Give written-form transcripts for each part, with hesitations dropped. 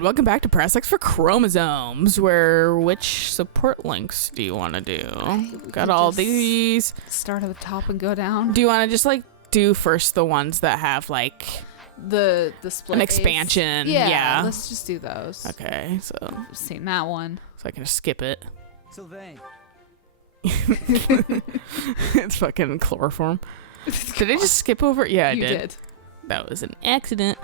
And welcome back to Press X for Chromosomes, where which support links do you want to do? Got all these. Start at the top and go down. Do you want to just like do first the ones that have like the split an expansion? Yeah, let's just do those. Okay, so I've seen that one. So I can just skip it. Sylvain. It's fucking chloroform. Did I just skip over it? Yeah, I did. That was an accident.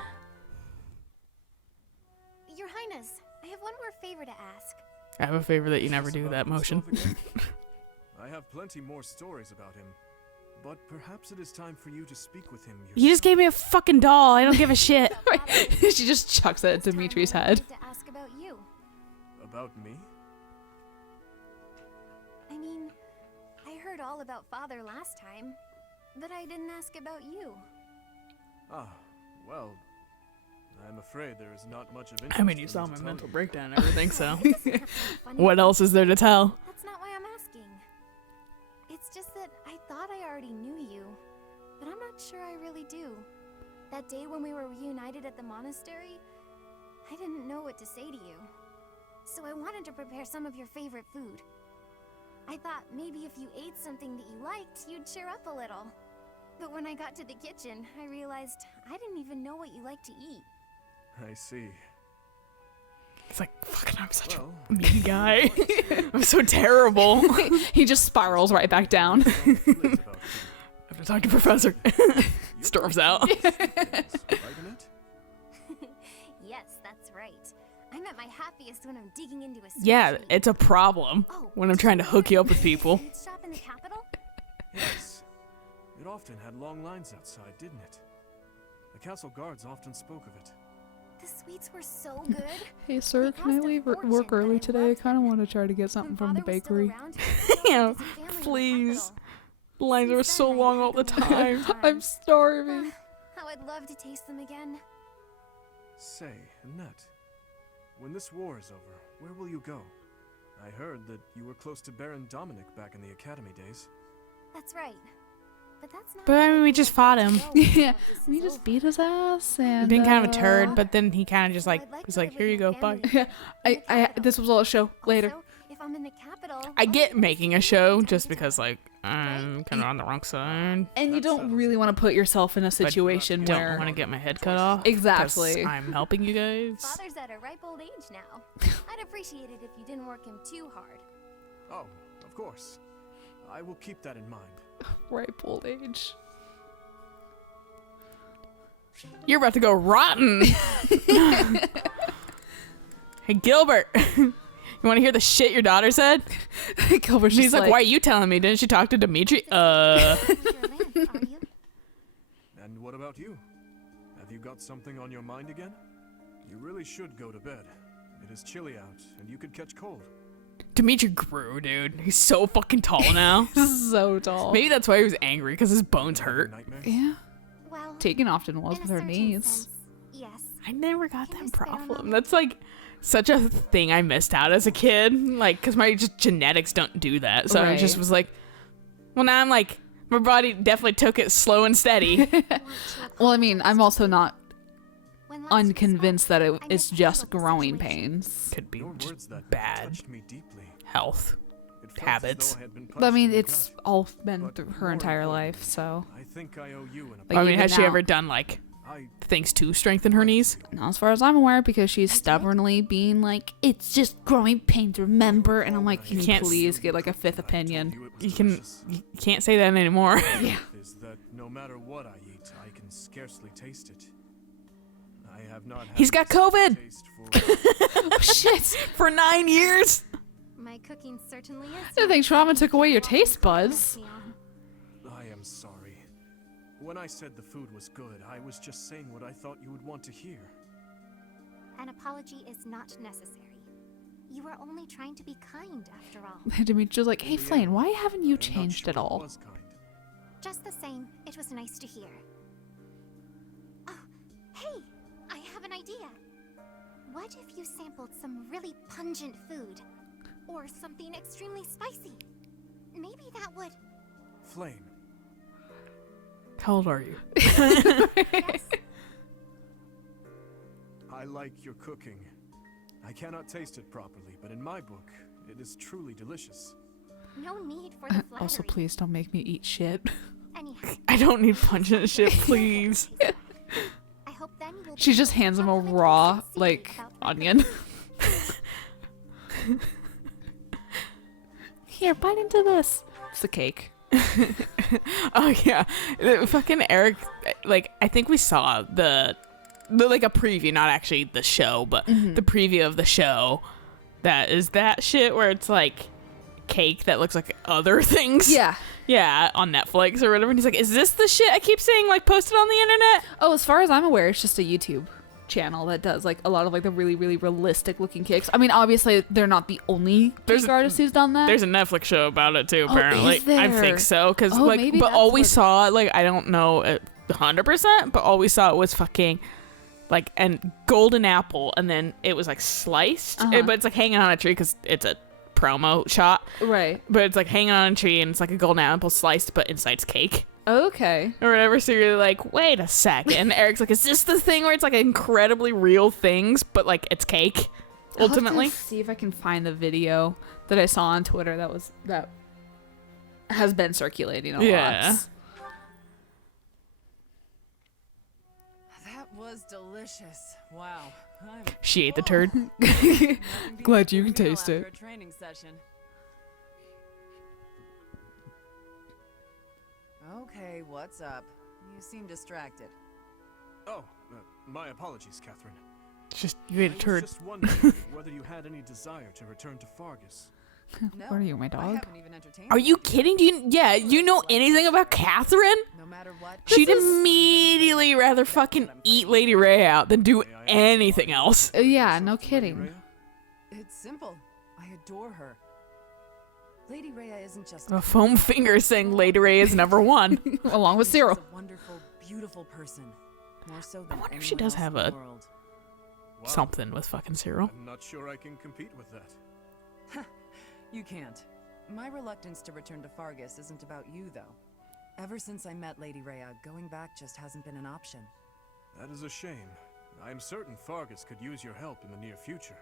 Your Highness, I have one more favor to ask. I have a favor that you never do that motion. I have plenty more stories about him, but perhaps it is time for you to speak with him yourself. You just gave me a fucking doll. I don't give a shit. She just chucks it at Dimitri's head. To ask about you. About me? I mean, I heard all about Father last time, but I didn't ask about you. Ah, well, I'm afraid there is not much of interest. I mean, you for saw me my to mental tell you. breakdown and everything, so. Funny. What else is there to tell? That's not why I'm asking. It's just that I thought I already knew you, but I'm not sure I really do. That day when we were reunited at the monastery, I didn't know what to say to you. So I wanted to prepare some of your favorite food. I thought maybe if you ate something that you liked, you'd cheer up a little. But when I got to the kitchen, I realized I didn't even know what you like to eat. I see. It's like, fucking, I'm such Well, a mean guy. I'm so terrible. He just spirals right back down. I have to talk to Professor. Storms out. Yes, that's right. I'm at my happiest when I'm digging into a Yeah, spreadsheet. it's a problem when I'm trying to hook you up with people. You'd shop in the capital? Yes. It often had long lines outside, didn't it? The castle guards often spoke of it. The sweets were so good. Hey sir, can I leave work early today? I kind of want to try to get something from the bakery. Yeah, please. The lines are so long all the time. I'm starving. How I'd love to taste them again. Say, Annette, when this war is over, where will you go? I heard that you were close to Baron Dominic back in the academy days. That's right. But that's not. But I mean, we just fought him. Yeah, we just beat his ass and Being kind of a turd, but then he kind of just like was like, "Here you go, bye." Yeah, I this was all a show. Later. Also, if I'm in the capital, I get making a show just because like I'm kind of on the wrong side. And you don't really want to put yourself in a situation Don't where want to get my head cut off. 'Cause exactly. I'm helping you guys. Father's at a ripe old age now. I'd appreciate it if you didn't work him too hard. Oh, of course. I will keep that in mind. ripe old age. You're about to go rotten. Hey Gilbert, you want to hear the shit your daughter said? Gilbert's She's just like, "Why are you telling me? Didn't she talk to Dimitri?" Are you? And what about you? Have you got something on your mind again? You really should go to bed. It is chilly out, and you could catch cold. Dimitri grew, dude. He's so fucking tall now. so tall. Maybe that's why he was angry, because his bones hurt. Nightmare? Yeah. Well, Tegan often was in with a her certain knees. sense, yes. I never got It that was fair problem. enough. That's like such a thing I missed out as a kid. Like, because my just genetics don't do that. So I just Right. was like, well, now I'm like, my body definitely took it slow and steady. Well, I mean, I'm also not When last we spoke, unconvinced that I it's missed just the growing situation. pains. Could be Your just words that bad touched me deeply. health. It felt as Habits. though I had been But I mean, punched in the it's gut. all been But through her more entire life, importantly, so. I think I owe you an Like, I mean, even has she now- ever done like I things to strengthen her knees? Not as far as I'm aware, because she's stubbornly being like, it's just growing pains, remember? And I'm like, can you can't please get like a fifth I told opinion? you it was You can delicious. you can't say that anymore. Yeah. Is that no matter what I eat, I can scarcely taste it. I have not had He's got such a COVID. taste for- Oh, shit. For 9 years. My cooking certainly is. I didn't think trauma took away your taste buds. I am sorry. When I said the food was good, I was just saying what I thought you would want to hear. An apology is not necessary. You were only trying to be kind, after all. Dimitri's like, hey, In the Flame, end, why haven't you I'm not changed sure at it all? was kind. Just the same, it was nice to hear. Oh, hey! I have an idea. What if you sampled some really pungent food? Or something extremely spicy? Maybe that would... Flame, How old are you? Yes. I like your cooking. I cannot taste it properly, but in my book, it is truly delicious. No need for the flattery. Also, please don't make me eat shit. Anyhow, I don't need pungent shit, please. I hope then you will She be just able to hands him a compliment raw, me sincerely like, about my onion. Here, bite into this. It's a cake. Oh yeah, fucking Eric. Like, I think we saw the like a preview, not actually the show, but the preview of the show. That is that shit where it's like cake that looks like other things. Yeah, on Netflix or whatever. And he's like, "Is this the shit I keep seeing like posted on the internet?" Oh, as far as I'm aware, it's just a YouTube channel that does like a lot of like the really, really realistic looking cakes. I mean, obviously they're not the only cake artist who's done that. There's a Netflix show about it too. Oh, Apparently, is there? I think so. Because like, maybe but that's all we what- saw, like, I don't know 100%, but all we saw was fucking like a golden apple, and then it was like sliced, but it's like hanging on a tree because it's a promo shot. Right. But it's like hanging on a tree, and it's like a golden apple sliced, but inside's cake. Okay. Or whatever. So you're like, wait a second. And Eric's like, is this the thing where it's like incredibly real things, but like it's cake? Ultimately. I'll have to see if I can find the video that I saw on Twitter that has been circulating a Yeah. lot. That was delicious. Wow. She ate the turd. Glad you can taste it. A training session. Okay, what's up? You seem distracted. Oh, my apologies, Catherine. Just, you ate a I turd. was just wondering whether you had any desire to return to Fargus. No, What are you, my I dog? haven't even entertained Are you it. kidding? You know anything about Catherine? No matter what. She'd immediately rather fucking eat Lady Ray out than do anything else. Yeah, no Lady kidding. Rhea? It's simple. I adore her. Lady Rhea isn't just A foam finger saying Lady Ray is number one. Along with She's Cyril. a wonderful, beautiful person. More so than wonder if she anyone does else have in the a- world. Wow, Something with fucking Cyril. I'm not sure I can compete with that. You can't. My reluctance to return to Fargus isn't about you, though. Ever since I met Lady Rhea, going back just hasn't been an option. That is a shame. I am certain Fargus could use your help in the near future.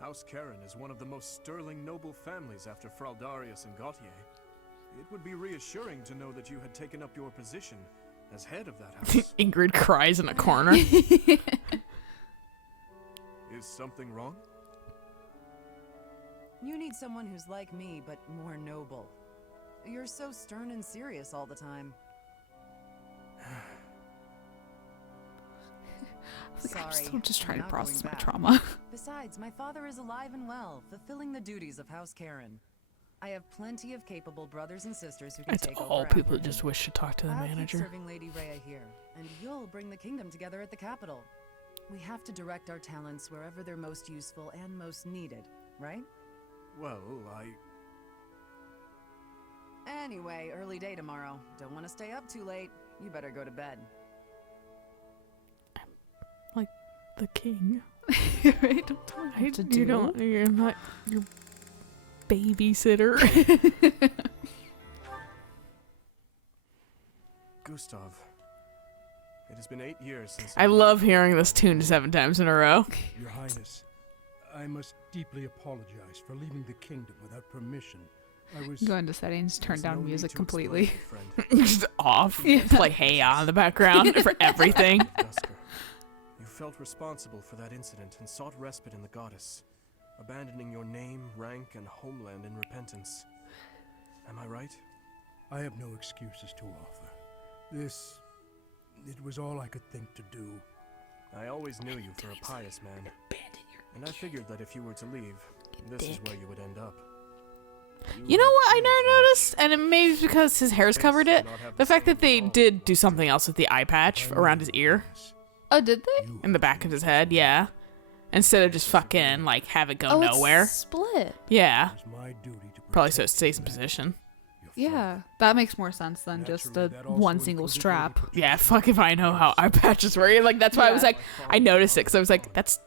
House Karen is one of the most sterling noble families after Fraldarius and Gautier. It would be reassuring to know that you had taken up your position as head of that house. Ingrid cries in a corner. Is something wrong? You need someone who's like me, but more noble. You're so stern and serious all the time. I'm Sorry, still just trying to not process going my back. trauma. Besides, my father is alive and well, fulfilling the duties of House Karen. I have plenty of capable brothers and sisters who can It's take all over people after just me. wish to talk to the I'll keep manager. serving Lady Rhea here, and you'll bring the kingdom together at the capital. We have to direct our talents wherever they're most useful and most needed, right? Well, Anyway, early day tomorrow. Don't want to stay up too late. You better go to bed. Like the king. Right? Don't tell me what to do. You don't. You're not your babysitter. Gustav, it has been 8 years since I love hearing this tune 7 times in a row. Your Highness, I must deeply apologize for leaving the kingdom without permission. I was... Go into settings, turn There's no down need music to completely. explain, friend. Just off. Play Hey Ya in the background for everything. Dusker, you felt responsible for that incident and sought respite in the goddess, abandoning your name, rank, and homeland in repentance. Am I right? I have no excuses to offer. It was all I could think to do. I always knew you for a pious man, and I figured that if you were to leave, this is where you would end up. You know what I never noticed? And it may be because his hair's covered it. The fact that they did do something else with the eye patch around his ear. Oh, did they? You In the back of his head, yeah. Instead of just fucking, like, have it go nowhere. It's split. Yeah. It was my duty to Probably so it protect stays in you. position. Your Yeah, that makes more sense than just Naturally, a that also one single included strap. Lady Yeah, fuck if I know how eye patches work. Like, that's why I was Yeah. like, I noticed it because I was like, that's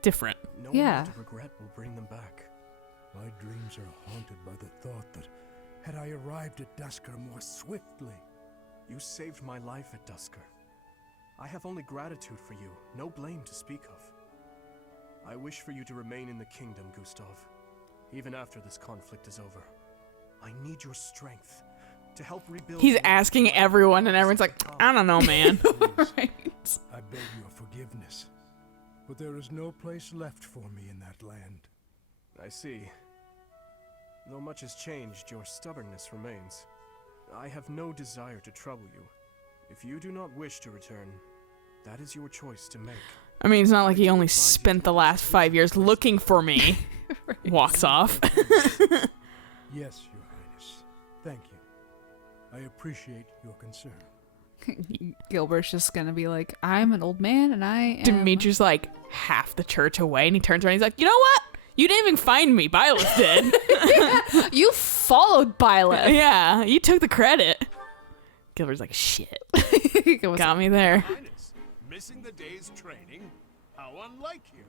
different. No Yeah. amount of regret will bring them back. My dreams are haunted by the thought that had I arrived at Dusker more swiftly, You saved my life at Dusker. I have only gratitude for you, no blame to speak of. I wish for you to remain in the kingdom, Gustav. Even after this conflict is over. I need your strength to help rebuild... He's asking everyone, and everyone's like, I don't know, man. Right. I beg your forgiveness, but there is no place left for me in that land. I see. Though much has changed, your stubbornness remains. I have no desire to trouble you. If you do not wish to return, that is your choice to make. I mean, it's not like he only spent the last 5 years looking for me. Walks off. Yes, Your Highness. Thank you. I appreciate your concern. Gilbert's just gonna be like, I'm an old man and I am... Dimitri's like half the church away, and he turns around and he's like, you know what? You didn't even find me. Byleth did. You followed Byleth. Yeah, you took the credit. Gilbert's like, shit. Got me there. Highness, missing the day's training? How unlike you.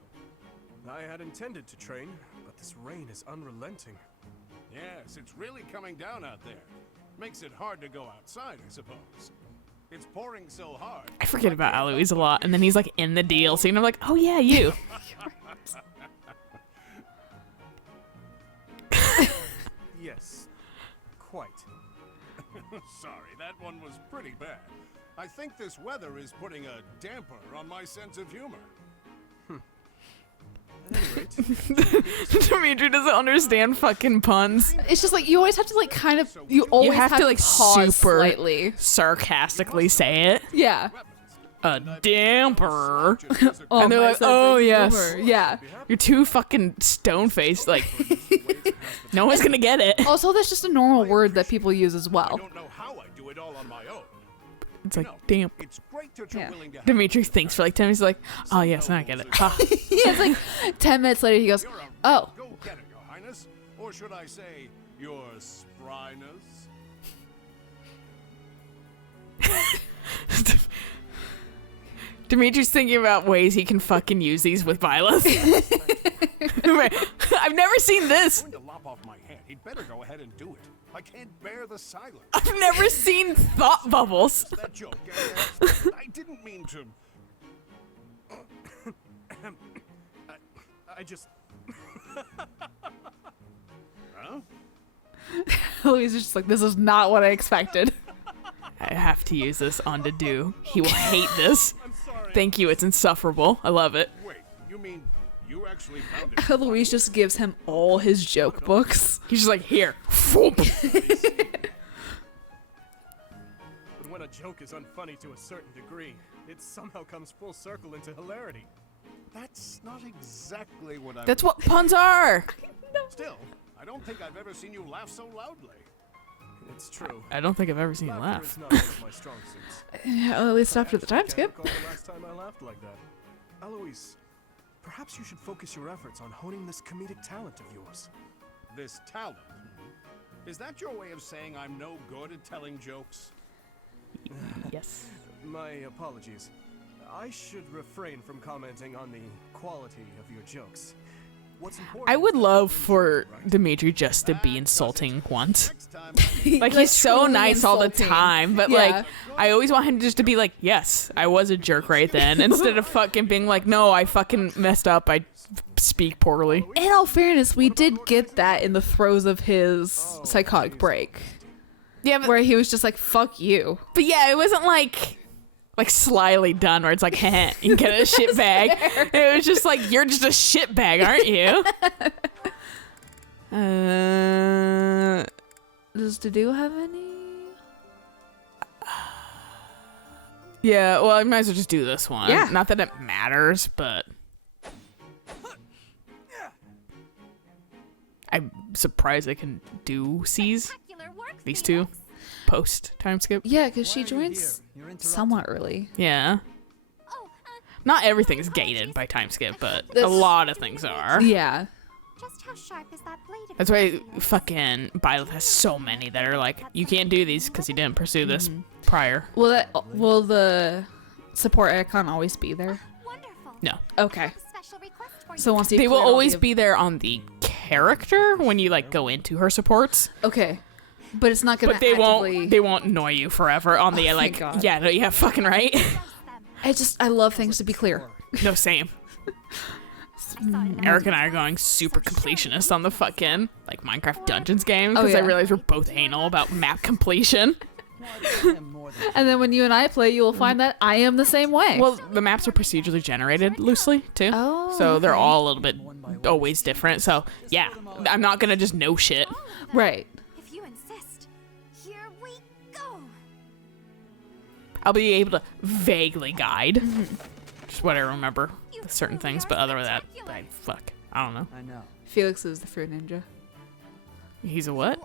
I had intended to train, but this rain is unrelenting. Yes, it's really coming down out there. Makes it hard to go outside, I suppose. It's pouring so hard. I forget about Alois a lot, and then he's like in the DLC, and I'm like, oh yeah, you. Yes, quite. Sorry, that one was pretty bad. I think this weather is putting a damper on my sense of humor. At any rate, Dimitri doesn't understand fucking puns. It's just like, you always have to like kind of... You always have to, like, pause super- slightly. Sarcastically say it. Yeah. A damper. Oh, And they're my like, sense of oh, yes. humor. Yeah. You're too fucking stone-faced. Like, no one's gonna get it. Also, that's just a normal word that people use as I well. don't know how I do it all on my own. It's like, damn. It's great that you're Yeah. willing to help. Dimitri thinks for like 10 minutes. He's like, oh, yes, now I get it. Ha. Yeah, it's like 10 minutes later, he goes, You're a oh. go-getter, Your Highness. Or should I say, your spryness? Dimitri's thinking about ways he can fucking use these with Byleth. I've never seen this. Going to lop off my head. He'd better go ahead and do it. I can't bear the silence. I've never seen thought bubbles. That joke. I didn't mean to. I just... Huh? Louise is just like, this is not what I expected. I have to use this on Dedu. He will hate this. I'm sorry. Thank you. It's insufferable. I love it. Wait, you mean you actually found it? Louise just gives him all his joke books. He's just like, here. But when a joke is unfunny to a certain degree, it somehow comes full circle into hilarity. That's not exactly what I. That's what puns are. Still, I don't think I've ever seen you laugh so loudly. It's true. I don't think I've ever seen you Laughter laugh. is not one of my strong suits. Yeah, well, at least after the time I skip. can't recall the last time I laughed like that. Alois, perhaps you should focus your efforts on honing this comedic talent of yours. This talent. Is that your way of saying I'm no good at telling jokes? Yes. My apologies. I should refrain from commenting on the quality of your jokes. What's important? I would is love that you for enjoy it, right? Dimitri just to be insulting once. Next time. Like, Like, he's so truly nice all the insulting. time, but Yeah. like, I always want him just to be like, yes, I was a jerk right then, instead of fucking being like, no, I fucking messed up, I speak poorly. In all fairness, we did get that in the throes of his psychotic break. Yeah, but, Where he was just like, fuck you. but yeah, it wasn't like slyly done where it's like, heh, you can get a shit bag. It was just like, you're just a shit bag, aren't you? Does Dedu have any? Yeah, well, I might as well just do this one. Yeah. Not that it matters, but I'm surprised I can do C's, Spectacular work, these two, Phoenix. post time skip. Yeah, because she joins somewhat early. Yeah. Oh, Not everything's gated by time skip, but a That's- lot of things are. Yeah. just how sharp is that blade of That's why fucking Byleth has so many that are like, you can't do these because you didn't pursue this prior. Will the support icon always be there? Wonderful. No. Okay. Special request for So you. once you They will clear all always the- be there on the character when you like go into her supports, Okay. But it's not gonna but they actively... won't annoy you forever on the Oh, like, thank God. yeah, no, yeah, fucking right. I love things to be clear. No, same. Eric and I are going super completionist on the fucking like Minecraft Dungeons game Oh, because yeah. I realize we're both anal about map completion. And then when you and I play, you will find that I am the same way. Well, the maps are procedurally generated loosely too. Oh, So they're okay. all a little bit always different. So yeah, I'm not gonna just know shit. Right. If you insist. Here we go. I'll be able to vaguely guide. Just what I remember with certain things, but other than that, I don't know. I know. Felix is the fruit ninja. He's a what?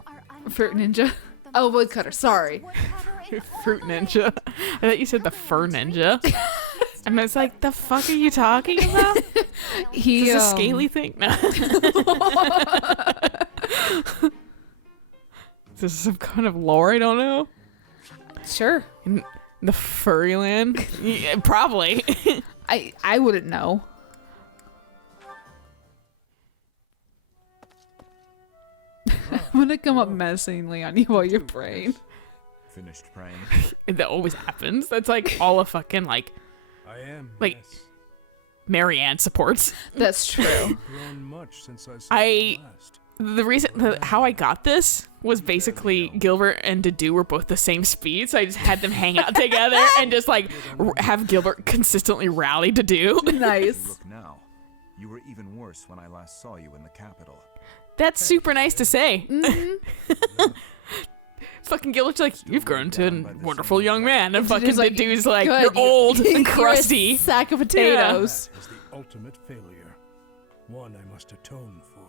Fruit ninja. Oh, woodcutter. Sorry. Fruit ninja. I thought you said the fur ninja. And it's like, the fuck are you talking about? He Is this a scaly thing? No. Is this some kind of lore I don't know? Sure. In the furry land? Yeah, probably. I wouldn't know. I'm gonna come up menacingly on you while you're praying. Finished praying. That always happens. That's like all a fucking like I am. Like- yes. Marianne supports. That's true. Grown much since I saw I- you last. The reason how I got this was basically Gilbert and Dedu were both the same speed, so I just had them hang out together and just like have Gilbert consistently rally Dedu. Nice. Look now. You were even worse when I last saw you in the capital. That's super nice to say. Fucking Gilbert's like, you've grown to a wonderful young man, and fucking Dedu's like, Dedu's like, "Good, you're old you're and a crusty. sack of potatoes. That is the ultimate failure. One I must atone for.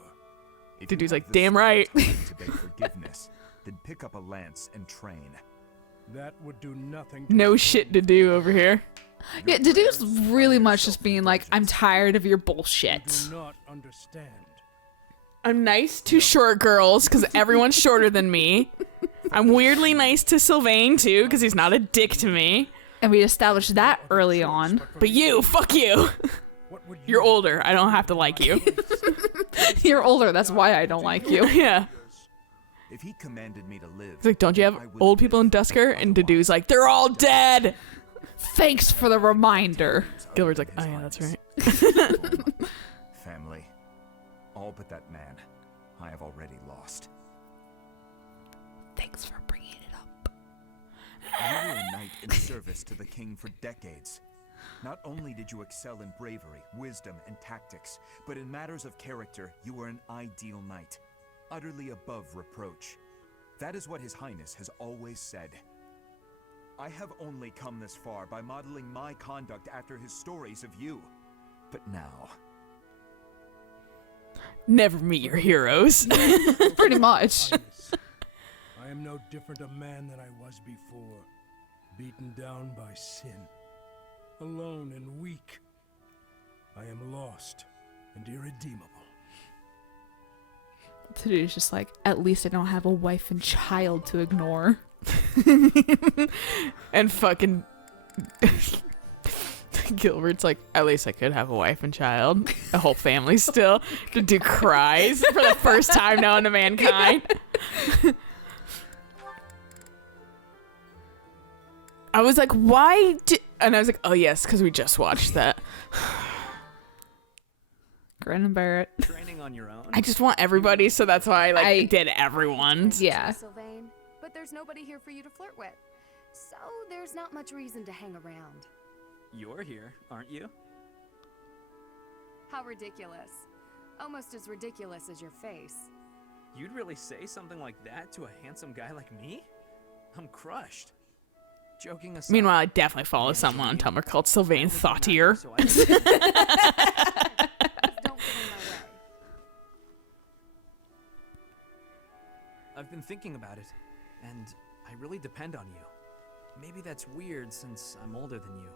If Dude, you he's have like, the "Damn right." strength to beg forgiveness, then pick up a lance and train. That would do nothing. To No atone shit to do over here. Yeah, Dedu's really much just being like, I'm tired of your You bullshit. do not understand. I'm nice to short girls because everyone's shorter than me. I'm weirdly nice to Sylvain too because he's not a dick to me. And we established that early on. But you, fuck you. What would You're older. I don't have to like you. You're older, that's why I don't like you. Yeah. If he commanded me to live, It's like, don't you have I would old people in live Dusker? And otherwise. Dedu's like, they're all dead. Thanks for the reminder. Gilbert's like, oh yeah, that's right. Family. All but that man. I have already lost. Thanks for bringing it up. You were a knight in service to the king for decades. Not only did you excel in bravery, wisdom, and tactics, but in matters of character, you were an ideal knight, utterly above reproach. That is what His Highness has always said. I have only come this far by modeling my conduct after his stories of you. But now, Never meet your heroes. Pretty much. Highness, I am no different a man than I was before. Beaten down by sin. Alone and weak. I am lost and irredeemable. Dedu's just like, at least I don't have a wife and child to ignore. And fucking Gilbert's like, at least I could have a wife and child. A whole family still. Dedu cries for the first time known to mankind. I was like, why and I was like, oh yes, because we just watched that. Grin and bear it. Training on your own. I just want everybody, so that's why I I- did everyone's. Yeah. Sylvain, but there's nobody here for you to flirt with. So there's not much reason to hang around. You're here, aren't you? How ridiculous. Almost as ridiculous as your face. You'd really say something like that to a handsome guy like me? I'm crushed. Joking aside. Meanwhile, I definitely follow someone on Tumblr called Sylvain Thoughtier. So I can- Just don't get in my way. I've been thinking about it, and I really depend on you. Maybe that's weird since I'm older than you,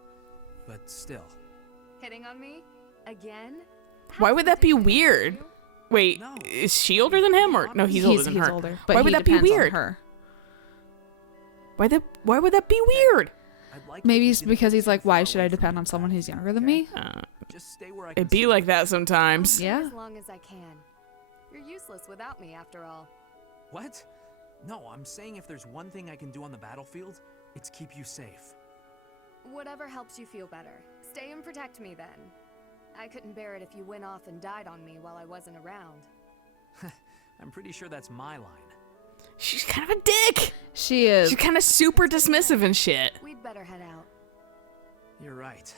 but still. Hitting on me? Again? Why would that be weird? You? Wait, No. is she older than him, or no? He's older than her. older. But Why he would that be depends on weird? her. Why would that be weird? I'd like Maybe if you it's didn't because he's stay like, far why should away I from depend me on someone that who's way, younger than okay? me? Just stay where I can It'd be see like you. that sometimes. I'll Yeah. stay as long as I can. You're useless without me, after all. What? No, I'm saying if there's one thing I can do on the battlefield, it's keep you safe. Whatever helps you feel better. Stay and protect me then. I couldn't bear it if you went off and died on me while I wasn't around. I'm pretty sure that's my line. She's kind of a dick. She is. She's kind of super dismissive and shit. We'd better head out. You're right.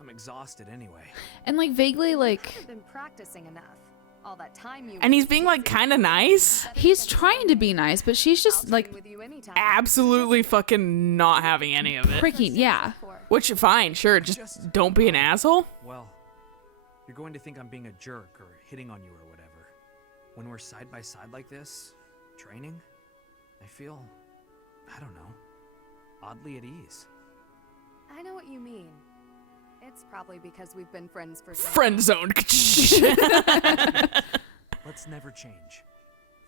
I'm exhausted anyway. And like vaguely like I've been practicing enough. All that time you. And he's being like kind of nice. he's trying to be nice, but she's just like with you anytime. Absolutely fucking not having any of it. pricking. Yeah. Which, fine, sure, just don't be an asshole. Well, you're going to think I'm being a jerk or hitting on you or whatever. When we're side by side like this, training, I feel, I don't know, oddly at ease. I know what you mean. It's probably because we've been friends for so Friend zone. Let's never change.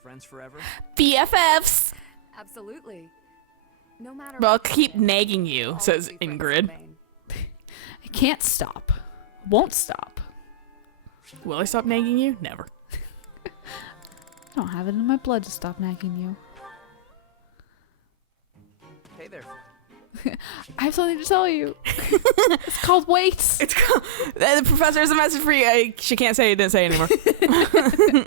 Friends forever? BFFs. Absolutely. No matter Well, I'll what keep happens, nagging you, we'll says always be friends Ingrid. in vain. I can't stop. Won't stop. Will I stop nagging you? Never. I don't have it in my blood to stop nagging you. Hey there. I have something to tell you. It's called weights. It's the professor has a message for you. She can't say it, didn't say it anymore.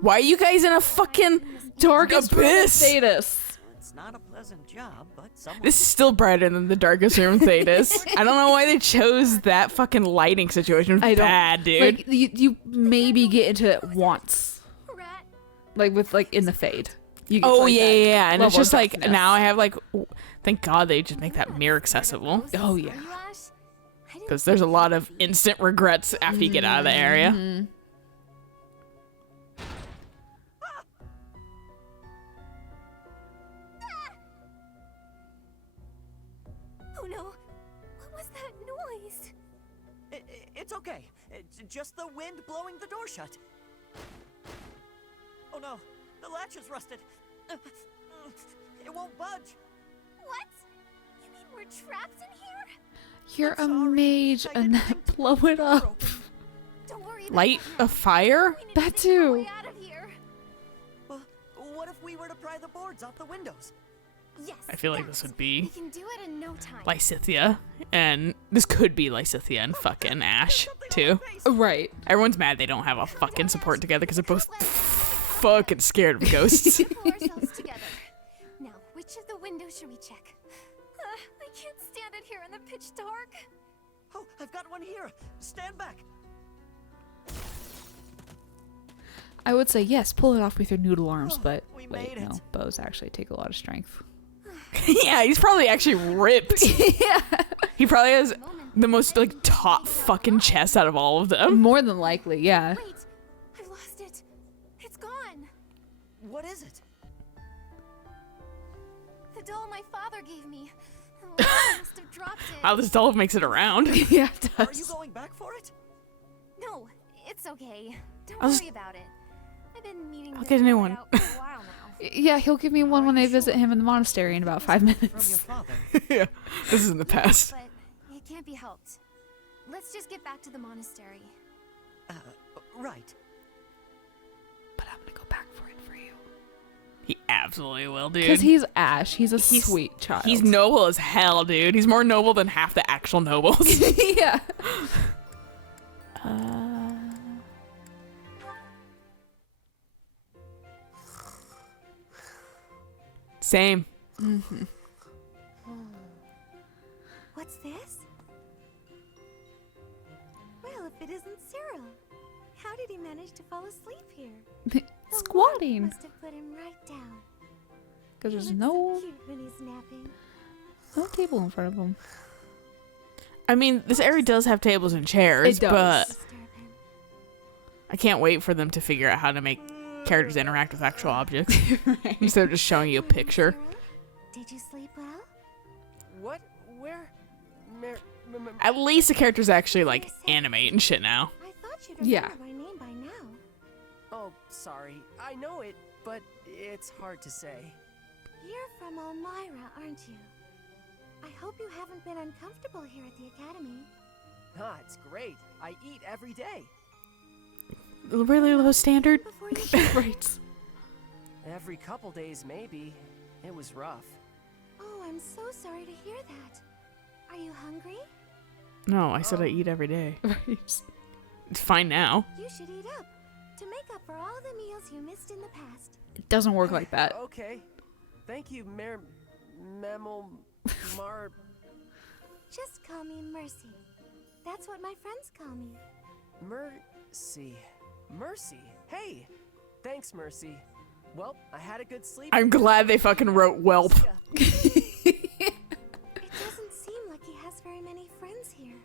Why are you guys in a fucking Darkest room in abyss? Thetis. It's not a pleasant job, but someone. This is still brighter than the darkest room in Thetis. I don't know why they chose that fucking lighting situation. It was I don't- bad, dude. Like you maybe get into it once, Rat. like with like in the fade. You get Oh like yeah, that yeah, and it's level of just like darkness. now I have like, thank God they just make that mirror accessible, Oh yeah. Are you, Ash? I didn't because there's a think lot you of would be. instant regrets after you get out of the area. Mhm. Oh no! What was that noise? It's okay. It's just the wind blowing the door shut. Oh no, the latch is rusted. It won't budge. What? You mean we're trapped in here? You're a I'm sorry. mage I and didn't think to blow it door up. open. Don't worry. about Light that. a fire? We need That to figure a too. way out of here. Well, what if we were to pry the boards off the windows? Yes. I feel like that. this would We be can do it in no time. Lysithia, and this could be Lysithia and fucking Ash too. Something on my face. Right. Everyone's mad they don't have a fucking support together because they're both fucking scared of ghosts. Pull ourselves together. Now, which of the windows should we check? I can't stand it here in the pitch dark. Oh, I've got one here. Stand back. I would say yes, pull it off with your noodle arms, Oh, but we wait, made it. no, bows actually take a lot of strength. Yeah, he's probably actually ripped. Yeah. He probably has the most like top fucking chest out of all of them. More than likely, yeah. Wait, I lost it. It's gone. What is it? The doll my father gave me. Oh, I must have dropped it. Wow, this doll makes it around. Yeah, it Are does. you going back for it? No, it's okay. Don't I'll worry just- about it. I've been meaning I'll to get a new try one. it out for a while now. Yeah, he'll give me one when I visit him in the monastery in about 5 From your minutes. father. Yeah, this is in the past. But it can't be helped. Let's just get back to the monastery. Right. But I'm gonna go back for it for you. He absolutely will, dude. Because he's Ash. He's a He's- sweet child. He's noble as hell, dude. He's more noble than half the actual nobles. yeah. Same. What's this? Well, if it isn't Cyril. How did he manage to fall asleep here? The Squatting. warmth must have put him right down. Because He there's looks no so cute when he's napping. table in front of him. I mean, this area does have tables and chairs, It does. but Disturb him. I can't wait for them to figure out how to make characters interact with actual objects instead of just showing you a picture. Cyril, did you sleep well? What? Where? At least the characters actually like animate and shit now. I thought you'd Yeah. remember my name by now. Oh, sorry. I know it, but it's hard to say. You're from Elmira, aren't you? I hope you haven't been uncomfortable here at the academy. Ah, it's great. I eat every day. Really low standard. Before you Right. Every couple days, maybe. It was rough. Oh, I'm so sorry to hear that. Are you hungry? No, I said I eat every day. It's fine now. You should eat up to make up for all the meals you missed in the past. It doesn't work like that. Okay. Thank you, Mammal Mar. Just call me Mercy. That's what my friends call me. Mercy. Mercy. Hey. Thanks, Mercy. Well, I had a good sleep. I'm glad they fucking wrote whelp. It doesn't seem like he has very many friends here.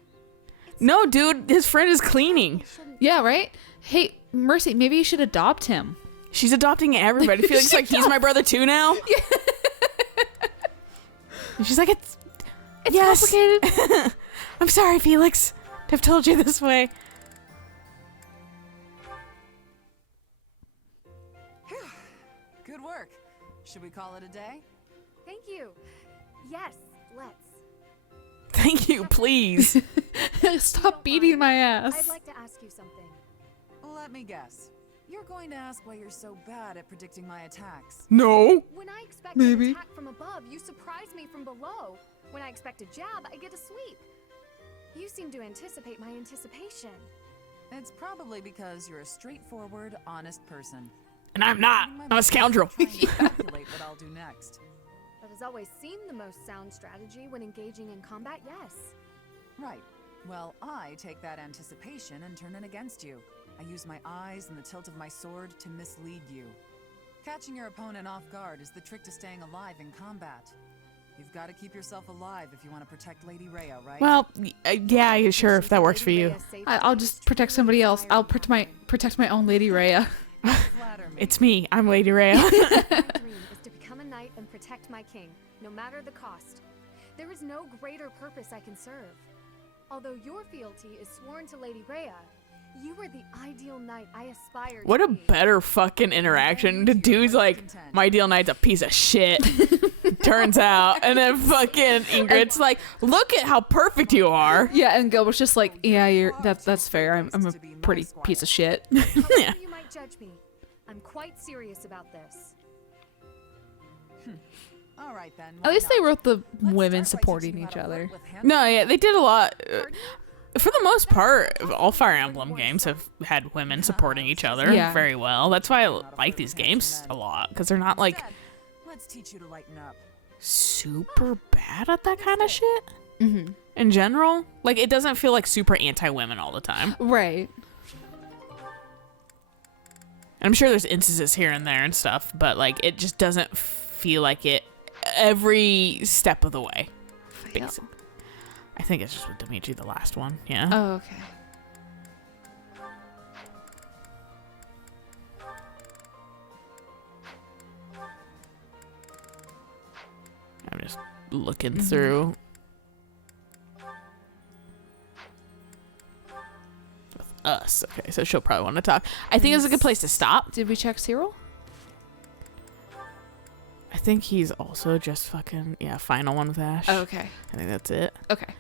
No, dude, his friend is cleaning. Yeah, right? Hey, Mercy, maybe you should adopt him. She's adopting everybody. Feels like he's my brother too now. Yeah. And she's like, it's yes. Complicated. I'm sorry, Felix, to have told you this way. Good work. Should we call it a day? Thank you. Yes, let's. Thank you, please. Stop beating my ass. I'd like to ask you something. Let me guess. You're going to ask why you're so bad at predicting my attacks. No. When I expect Maybe. an attack from above, you surprise me from below. When I expect a jab, I get a sweep. You seem to anticipate my anticipation. It's probably because you're a straightforward, honest person. And I'm not. I'm a scoundrel. Trying to calculate what I'll do next. That has always seemed the most sound strategy when engaging in combat, yes. Right. Well, I take that anticipation and turn it against you. I use my eyes and the tilt of my sword to mislead you. Catching your opponent off guard is the trick to staying alive in combat. You've got to keep yourself alive if you want to protect Lady Rhea, right? Well, yeah, sure, if that works for you. I'll just protect somebody else. I'll protect my own Lady Rhea. Flatter me. It's me. I'm Lady Rhea. My dream is to become a knight and protect my king, no matter the cost. There is no greater purpose I can serve. Although your fealty is sworn to Lady Rhea, you are the ideal knight I aspire What to a be. better fucking interaction. The dude's like, my ideal knight's a piece of shit. Turns out. And then fucking Ingrid's like, look at how perfect you are. Yeah, and Gilbert's just like, yeah, that's fair. I'm a pretty piece of shit. Yeah. However you might judge me, I'm quite serious about this. All right then. At least they wrote the Let's women start by supporting teaching you each how to other. work with hand- No, yeah, they did a lot. For the most part, all Fire Emblem games have had women supporting each other Yeah. very well. That's why I like these games a lot, because they're not like Instead, let's teach you to lighten up. super bad at that kind of shit Mm-hmm. in general. Like, it doesn't feel like super anti-women all the time. Right. I'm sure there's instances here and there and stuff, but like, it just doesn't feel like it every step of the way. Basically. I think it's just with Dimitri, the last one. Yeah. Oh, okay. I'm just looking through. With us. Okay, so she'll probably want to talk. I think it's a good place to stop. Did we check Cyril? I think he's also just fucking, yeah, final one with Ash. Oh, okay. I think that's it. Okay.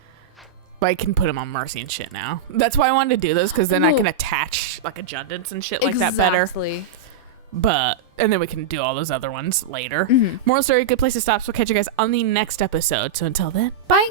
But I can put him on Mercy and shit now. That's why I wanted to do this, because then I Well- can attach like adjutants and shit like that better. Exactly. But, and then we can do all those other ones later. Mhm. Moral story, good place to stop. So we'll catch you guys on the next episode. So until then, Bye.